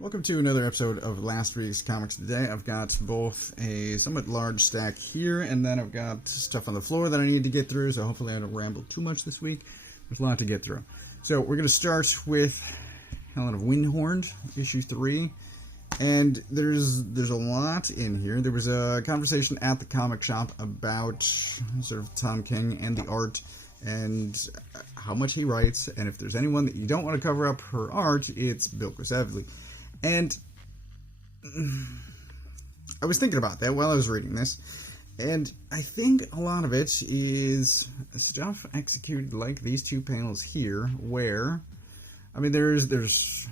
Welcome to another episode of last week's Comics Today. I've got both a somewhat large stack here, and then I've got stuff on the floor that I need to get through, so hopefully I don't ramble too much this week. There's a lot to get through. So we're going to start with Helen of Wyndhorn, issue 3. And there's a lot in here. There was a conversation at the comic shop about sort of Tom King and the art and how much he writes. And if there's anyone that you don't want to cover up her art, it's Bilquis Evely. And I was thinking about that while I was reading this, and I think a lot of it is stuff executed like these two panels here, where, I mean, there's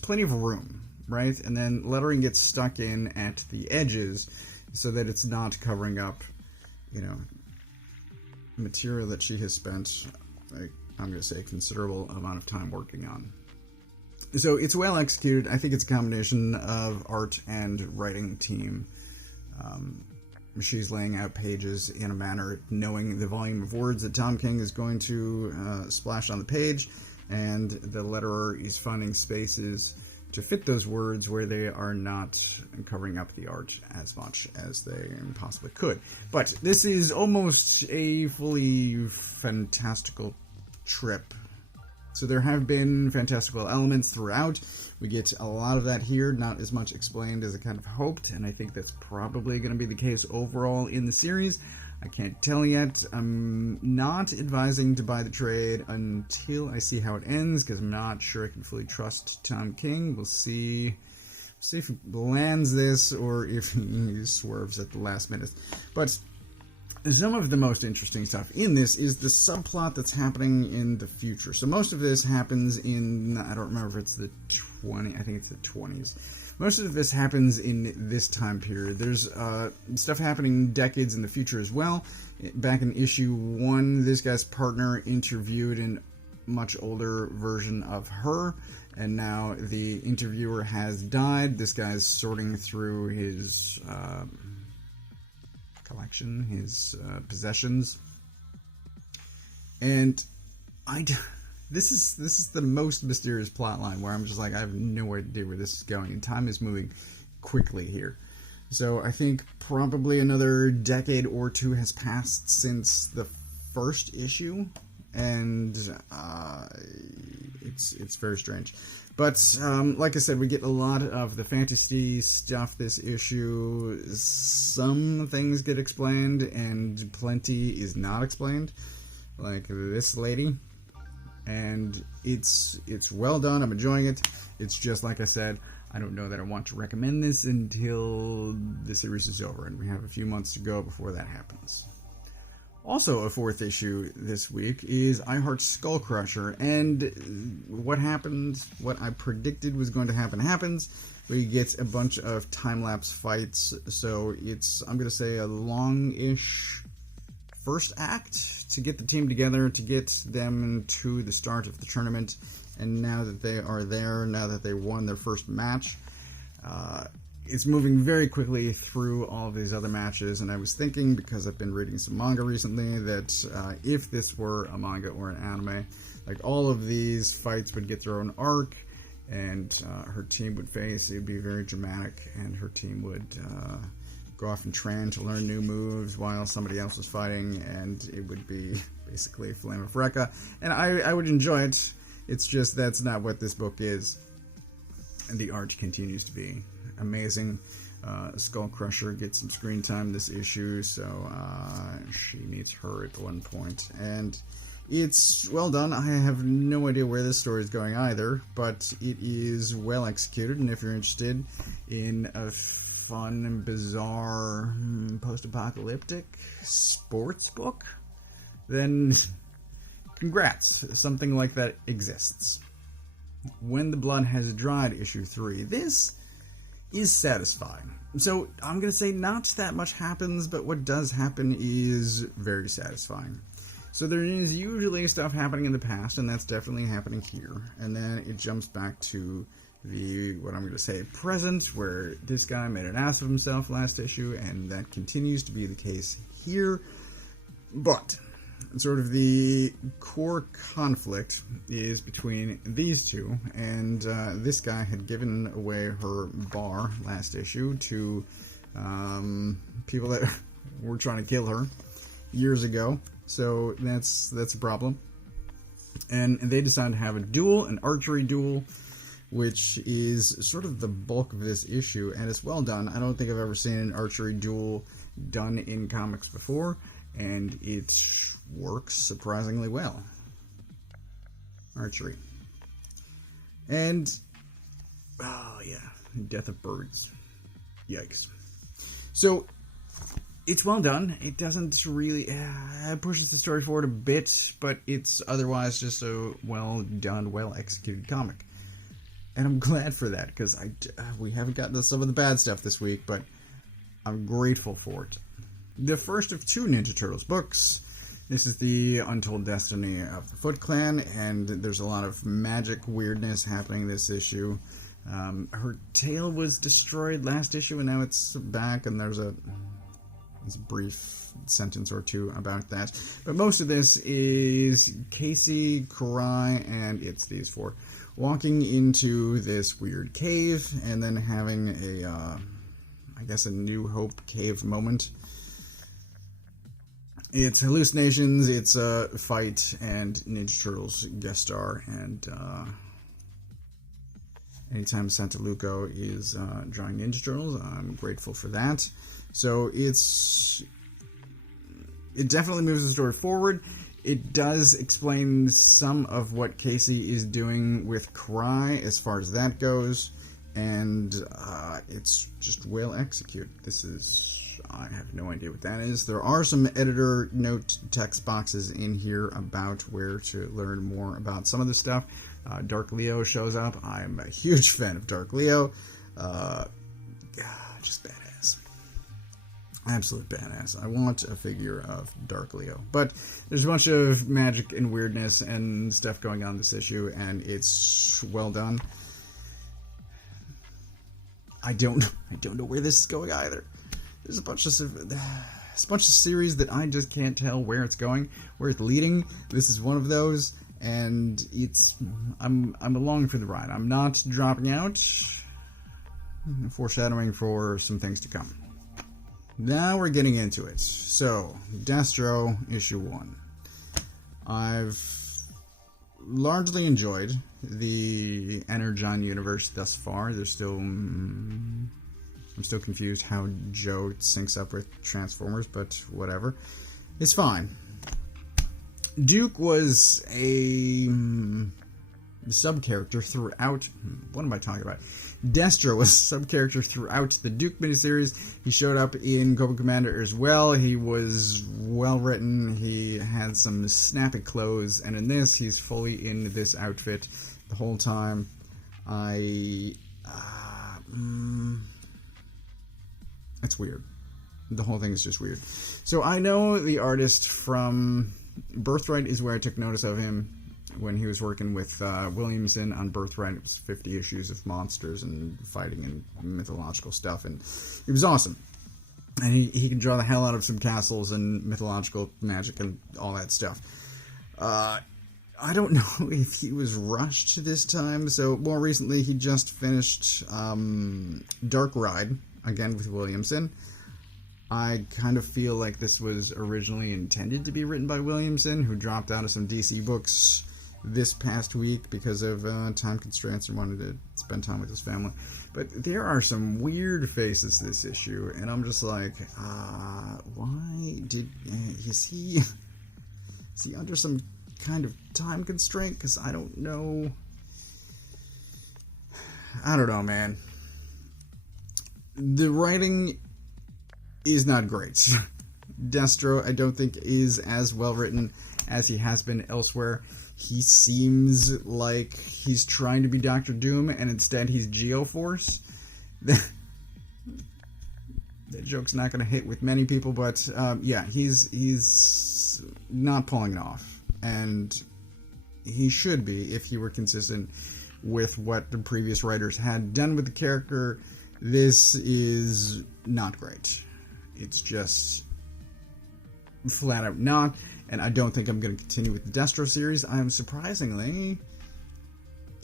plenty of room, right? And then lettering gets stuck in at the edges so that it's not covering up, material that she has spent, I'm going to say, a considerable amount of time working on. So it's well executed. I think it's a combination of art and writing team. She's laying out pages in a manner knowing the volume of words that Tom King is going to splash on the page, and the letterer is finding spaces to fit those words where they are not covering up the art as much as they possibly could. But this is almost a fully fantastical trip. So there have been fantastical elements throughout. We get a lot of that here, not as much explained as I kind of hoped, and I think that's probably going to be the case overall in the series. I can't tell yet. I'm not advising to buy the trade until I see how it ends, because I'm not sure I can fully trust Tom King. We'll see if he lands this or if he swerves at the last minute. But some of the most interesting stuff in this is the subplot that's happening in the future. So most of this happens in, I don't remember if it's the 20s, I think it's the 20s. Most of this happens in this time period. There's stuff happening decades in the future as well. Back in issue 1, this guy's partner interviewed a much older version of her, and now the interviewer has died. This guy's sorting through his collection, his possessions, and this is the most mysterious plot line where I'm just like, I have no idea where this is going, and time is moving quickly here. So I think probably another decade or two has passed since the first issue, and it's very strange. But, like I said, we get a lot of the fantasy stuff this issue. Some things get explained, and plenty is not explained. Like this lady. And it's well done. I'm enjoying it. It's just, like I said, I don't know that I want to recommend this until the series is over, and we have a few months to go before that happens. Also, a fourth issue this week is I Heart Skullcrusher, and what happened, what I predicted was going to happen, happens. We get a bunch of time-lapse fights, so it's, I'm going to say, a long-ish first act to get the team together, to get them to the start of the tournament, and now that they are there, now that they won their first match, it's moving very quickly through all of these other matches, and I was thinking, because I've been reading some manga recently, that if this were a manga or an anime, like all of these fights would get their own arc, and her team would face, it would be very dramatic, and her team would go off and train to learn new moves while somebody else was fighting, and it would be basically Flame of Recca, and I would enjoy it. It's just that's not what this book is, and the art continues to be amazing. Skullcrusher gets some screen time this issue, so she meets her at one point, and it's well done. I have no idea where this story is going either, but it is well executed, and if you're interested in a fun and bizarre post-apocalyptic sports book, then congrats, something like that exists. When the Blood Has Dried, issue 3. This is satisfying. So I'm going to say not that much happens, but what does happen is very satisfying. So there is usually stuff happening in the past, and that's definitely happening here. And then it jumps back to what I'm going to say, present, where this guy made an ass of himself last issue, and that continues to be the case here. But sort of the core conflict is between these two, and this guy had given away her bar last issue to people that were trying to kill her years ago, so that's a problem. And they decided to have a duel, an archery duel, which is sort of the bulk of this issue, and it's well done. I don't think I've ever seen an archery duel done in comics before, and it works surprisingly well. Archery. And, oh yeah, death of birds. Yikes. So, it's well done. It doesn't really... it pushes the story forward a bit, but it's otherwise just a well done, well executed comic. And I'm glad for that, because we haven't gotten to some of the bad stuff this week, but I'm grateful for it. The first of 2 Ninja Turtles books. This is the Untold Destiny of the Foot Clan, and there's a lot of magic weirdness happening in this issue. Her tail was destroyed last issue, and now it's back, and there's a brief sentence or two about that. But most of this is Casey, Karai, and it's these 4 walking into this weird cave, and then having a New Hope cave moment. It's hallucinations, it's a fight, and Ninja Turtles guest star, and anytime Santaluco is drawing Ninja Turtles, I'm grateful for that. So it definitely moves the story forward. It does explain some of what Casey is doing with Karai as far as that goes, and it's just well executed. I have no idea what that is. There are some editor note text boxes in here about where to learn more about some of the stuff. Dark Leo shows up. I'm a huge fan of Dark Leo. Just badass. Absolute badass. I want a figure of Dark Leo. But there's a bunch of magic and weirdness and stuff going on in this issue, and it's well done. I don't know where this is going either. There's a bunch of series that I just can't tell where it's going, where it's leading. This is one of those, and I'm along for the ride. I'm not dropping out. Foreshadowing for some things to come. Now we're getting into it. So, Destro, issue 1. I've largely enjoyed the Energon universe thus far. I'm still confused how Joe syncs up with Transformers, but whatever. It's fine. Duke was a sub-character throughout... What am I talking about? Destro was a sub-character throughout the Duke miniseries. He showed up in Cobra Commander as well. He was well-written. He had some snappy clothes. And in this, he's fully in this outfit the whole time. It's weird. The whole thing is just weird. So I know the artist from Birthright is where I took notice of him when he was working with Williamson on Birthright. It was 50 issues of monsters and fighting and mythological stuff, and he was awesome. And he can draw the hell out of some castles and mythological magic and all that stuff. I don't know if he was rushed this time. So more recently, he just finished Dark Ride, again with Williamson. I kind of feel like this was originally intended to be written by Williamson, who dropped out of some DC books this past week because of time constraints and wanted to spend time with his family. But there are some weird faces this issue, and I'm just like, why did... is he under some kind of time constraint? Because I don't know. I don't know, man. The writing is not great. Destro, I don't think, is as well written as he has been elsewhere. He seems like he's trying to be Dr. Doom, and instead he's Geoforce. That joke's not going to hit with many people, but yeah, he's not pulling it off. And he should be if he were consistent with what the previous writers had done with the character. This is not great. It's just flat out not. and I don't think I'm going to continue with the Destro series. I'm surprisingly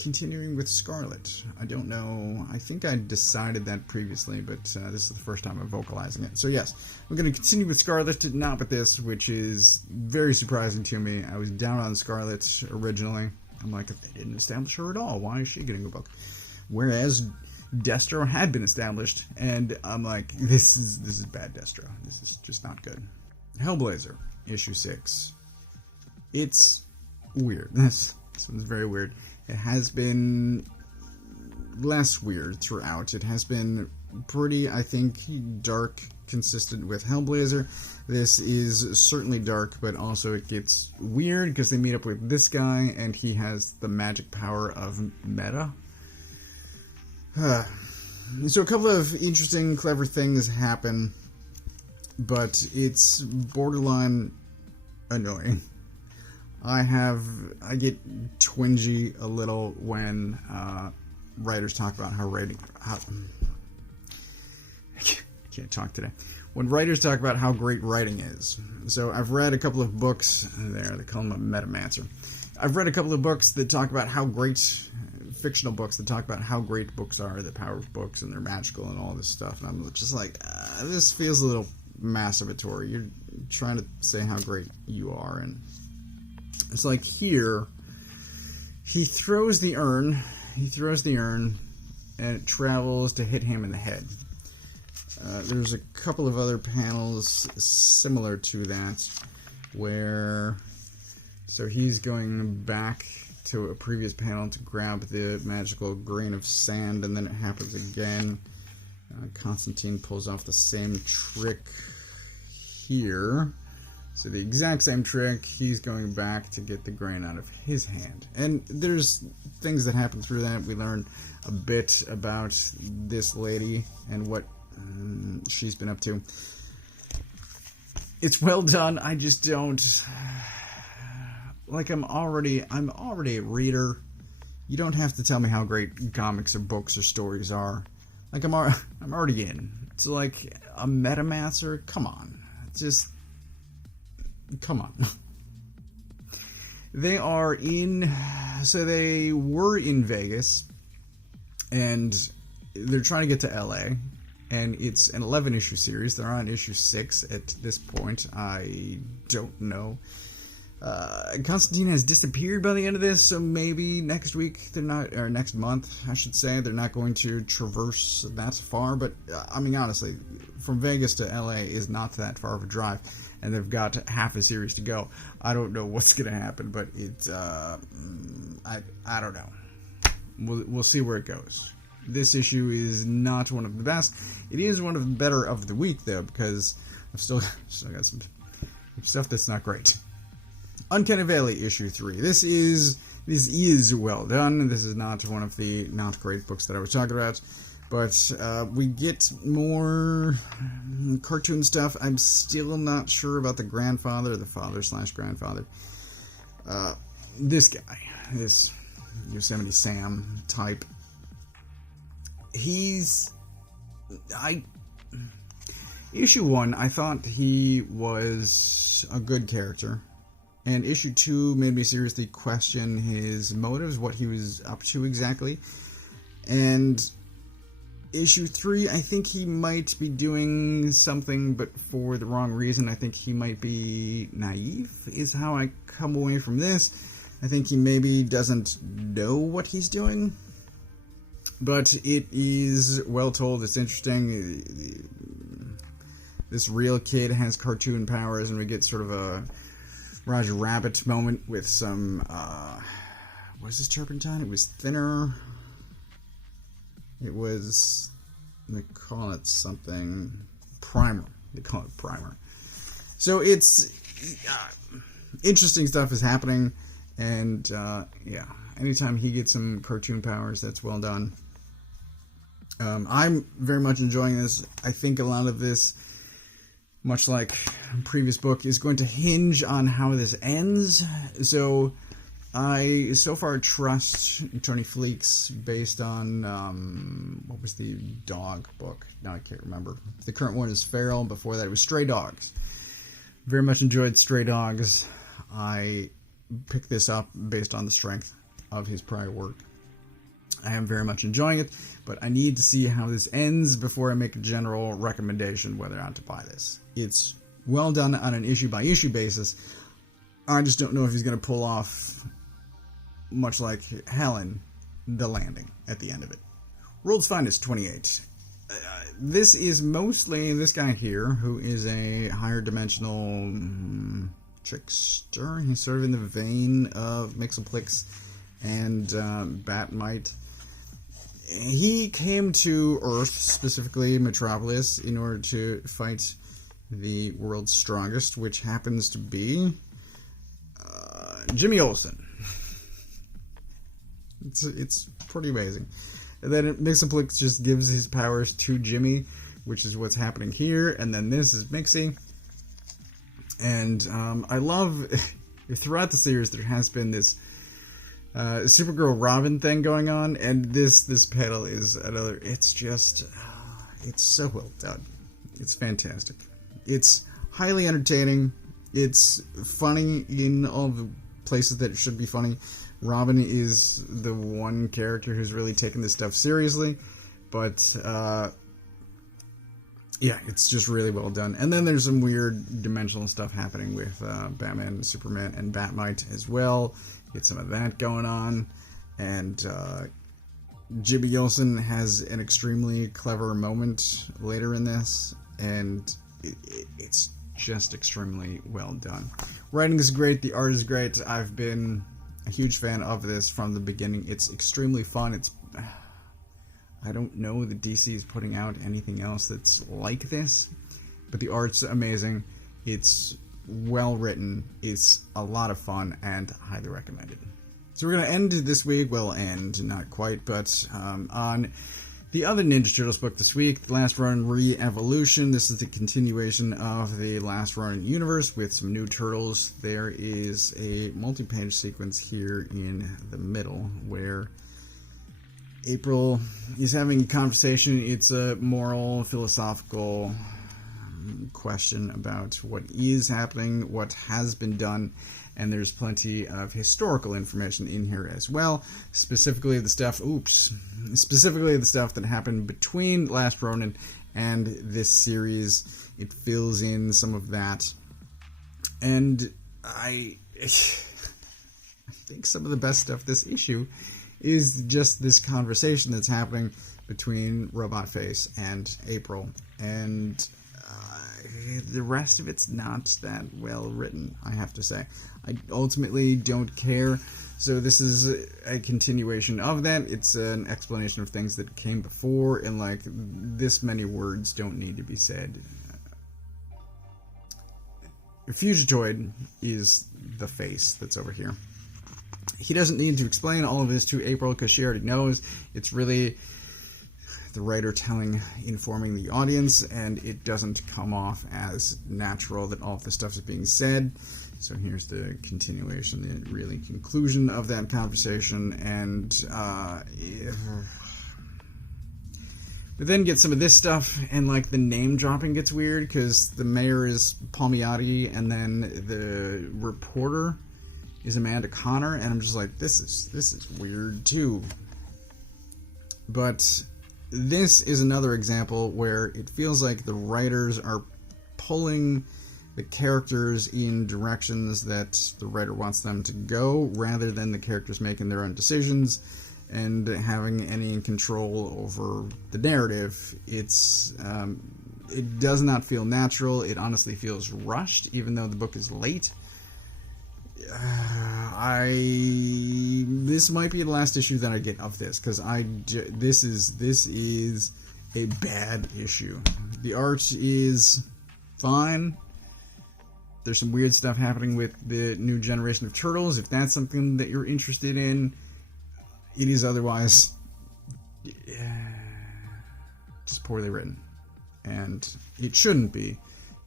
continuing with Scarlet. I don't know. I think I decided that previously, but this is the first time I'm vocalizing it. So yes, I'm going to continue with Scarlet, not with this, which is very surprising to me. I was down on Scarlet originally. I'm like, if they didn't establish her at all, why is she getting a book? Whereas Destro had been established, and I'm like, this is bad Destro. This is just not good. Hellblazer, issue 6. It's weird. This one's very weird. It has been less weird throughout. It has been pretty, I think, dark, consistent with Hellblazer. This is certainly dark, but also it gets weird because they meet up with this guy, and he has the magic power of meta. So a couple of interesting, clever things happen, but it's borderline annoying. I get twingy a little when writers talk about how writing... I can't talk today. When writers talk about how great writing is. So I've read a couple of books there. They call them a metamancer. I've read a couple of books that talk about how great... fictional books that talk about how great books are, the power of books, and they're magical and all this stuff. And I'm just like, this feels a little masturbatory. You're trying to say how great you are, and... it's like here, he throws the urn, and it travels to hit him in the head. There's a couple of other panels similar to that, where, so he's going back to a previous panel to grab the magical grain of sand, and then it happens again. Constantine pulls off the same trick here. So the exact same trick, he's going back to get the grain out of his hand. And there's things that happen through that. We learn a bit about this lady and what she's been up to. It's well done. I just don't... like, I'm already a reader. You don't have to tell me how great comics or books or stories are. Like, I'm already in. It's like a metamancer. Come on. Just... come on. They are in... so they were in Vegas, and they're trying to get to LA, and it's an 11-issue series. They're on issue 6 at this point. I don't know. Constantine has disappeared by the end of this, so maybe next week they're not, or next month, I should say, they're not going to traverse that far, but, I mean, honestly, from Vegas to LA is not that far of a drive, and they've got half a series to go. I don't know what's going to happen, but it's, I don't know. We'll see where it goes. This issue is not one of the best. It is one of the better of the week, though, because I've still got some stuff that's not great. Uncanny Valley issue 3. This is well done. This is not one of the not great books that I was talking about, but we get more cartoon stuff. I'm still not sure about the grandfather, the father/grandfather. This guy, this Yosemite Sam type. Issue 1, I thought he was a good character. And issue 2 made me seriously question his motives, what he was up to exactly. And issue 3, I think he might be doing something, but for the wrong reason. I think he might be naive, is how I come away from this. I think he maybe doesn't know what he's doing. But it is well told, it's interesting. This real kid has cartoon powers, and we get sort of a Roger Rabbit moment with some, what is this turpentine? It was thinner. It was, they call it something, primer. They call it primer. So it's, interesting stuff is happening, and, yeah, anytime he gets some cartoon powers, that's well done. I'm very much enjoying this. I think a lot of this, much like previous book, is going to hinge on how this ends. So I so far trust Tony Fleecs based on what was the dog book? Now I can't remember. The current one is Feral. Before that it was Stray Dogs. Very much enjoyed Stray Dogs. I picked this up based on the strength of his prior work. I am very much enjoying it, but I need to see how this ends before I make a general recommendation whether or not to buy this. It's well done on an issue-by-issue basis. I just don't know if he's going to pull off, much like Helen, the landing at the end of it. World's Finest 28. This is mostly this guy here, who is a higher dimensional trickster. He's sort of in the vein of Mxyzptlk and Batmite. He came to Earth, specifically Metropolis, in order to fight the world's strongest, which happens to be Jimmy Olsen. It's pretty amazing. And then Mxyzptlk just gives his powers to Jimmy, which is what's happening here. And then this is Mixie. And I love, throughout the series, there has been this Supergirl Robin thing going on, and this panel is another. It's just, it's so well done. It's fantastic. It's highly entertaining. It's funny in all the places that it should be funny. Robin is the one character who's really taken this stuff seriously, but yeah, it's just really well done. And then there's some weird dimensional stuff happening with Batman, Superman, and Batmite as well. Get some of that going on. And Jimmy Olsen has an extremely clever moment later in this, and it's just extremely well done. Writing is great, the art is great. I've been a huge fan of this from the beginning. It's extremely fun. It's I don't know that DC is putting out anything else that's like this, but the art's amazing. It's well written. It's a lot of fun and highly recommended. So we're going to end this week, well, not quite, but on the other Ninja Turtles book this week, The Last Ronin Re-Evolution. This is the continuation of the Last Ronin universe with some new turtles. There is a multi-page sequence here in the middle where April is having a conversation. It's a moral, philosophical question about what is happening, what has been done, and there's plenty of historical information in here as well. Specifically the stuff that happened between Last Ronin and this series. It fills in some of that. And I think some of the best stuff this issue is just this conversation that's happening between Robot Face and April. And the rest of it's not that well written, I have to say. I ultimately don't care. So this is a continuation of that. It's an explanation of things that came before, and like this many words don't need to be said. Fugitoid is the face that's over here. He doesn't need to explain all of this to April because she already knows. It's really the writer informing the audience, and it doesn't come off as natural that all of this stuff is being said. So here's the continuation, the really conclusion of that conversation, and but then get some of this stuff, and like the name dropping gets weird because the mayor is Palmiotti, and then the reporter is Amanda Connor, and I'm just like, this is weird too. But this is another example where it feels like the writers are pulling the characters in directions that the writer wants them to go, rather than the characters making their own decisions and having any control over the narrative. It does not feel natural. It honestly feels rushed, even though the book is late. This might be the last issue that I get of this, because this is a bad issue. The art is fine. There's some weird stuff happening with the new generation of turtles. If that's something that you're interested in, it is otherwise just poorly written, and it shouldn't be,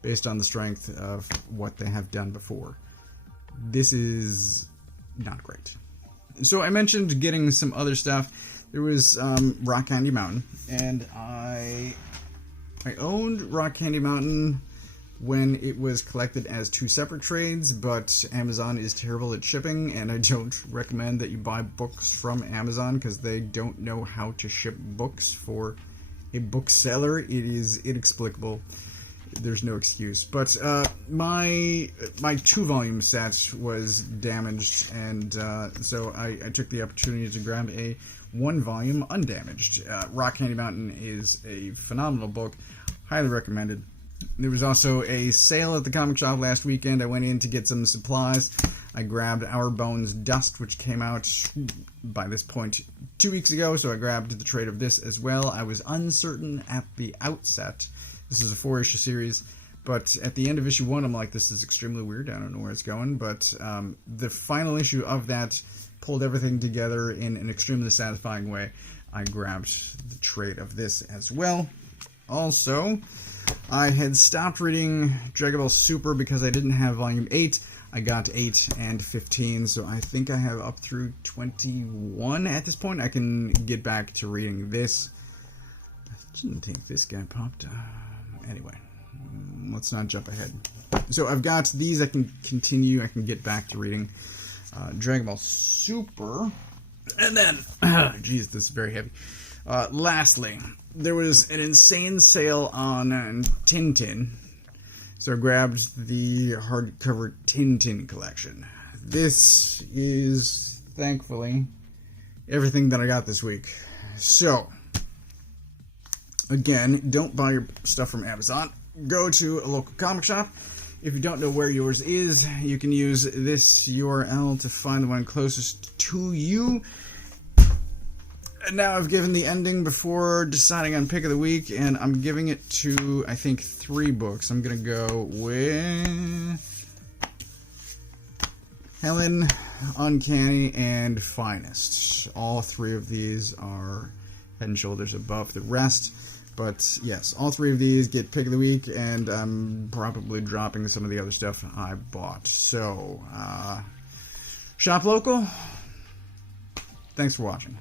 based on the strength of what they have done before. This is not great. So I mentioned getting some other stuff. There was Rock Candy Mountain, and I owned Rock Candy Mountain when it was collected as 2 separate trades, but Amazon is terrible at shipping, and I don't recommend that you buy books from Amazon because they don't know how to ship books for a bookseller. It is inexplicable. There's no excuse. But my 2-volume set was damaged, and so I took the opportunity to grab a 1-volume undamaged. Rock Candy Mountain is a phenomenal book. Highly recommended. There was also a sale at the comic shop last weekend. I went in to get some supplies. I grabbed Our Bones Dust, which came out by this point 2 weeks ago, so I grabbed the trade of this as well. I was uncertain at the outset. This is a 4-issue series, but at the end of issue 1, I'm like, this is extremely weird. I don't know where it's going, but the final issue of that pulled everything together in an extremely satisfying way. I grabbed the trade of this as well. Also, I had stopped reading Dragon Ball Super because I didn't have Volume 8. I got 8 and 15, so I think I have up through 21 at this point. I can get back to reading this. I didn't think this guy popped. Anyway, let's not jump ahead. So I've got these I can continue. I can get back to reading Dragon Ball Super. And then, geez, this is very heavy. Lastly, there was an insane sale on Tintin. So I grabbed the hardcover Tintin collection. This is, thankfully, everything that I got this week. So, again, don't buy your stuff from Amazon. Go to a local comic shop. If you don't know where yours is, you can use this URL to find the one closest to you. And now I've given the ending before deciding on pick of the week, and I'm giving it to, I think, 3 books. I'm going to go with Helen, Uncanny, and Finest. All 3 of these are head and shoulders above the rest. But yes, all 3 of these get pick of the week, and I'm probably dropping some of the other stuff I bought. So, shop local. Thanks for watching.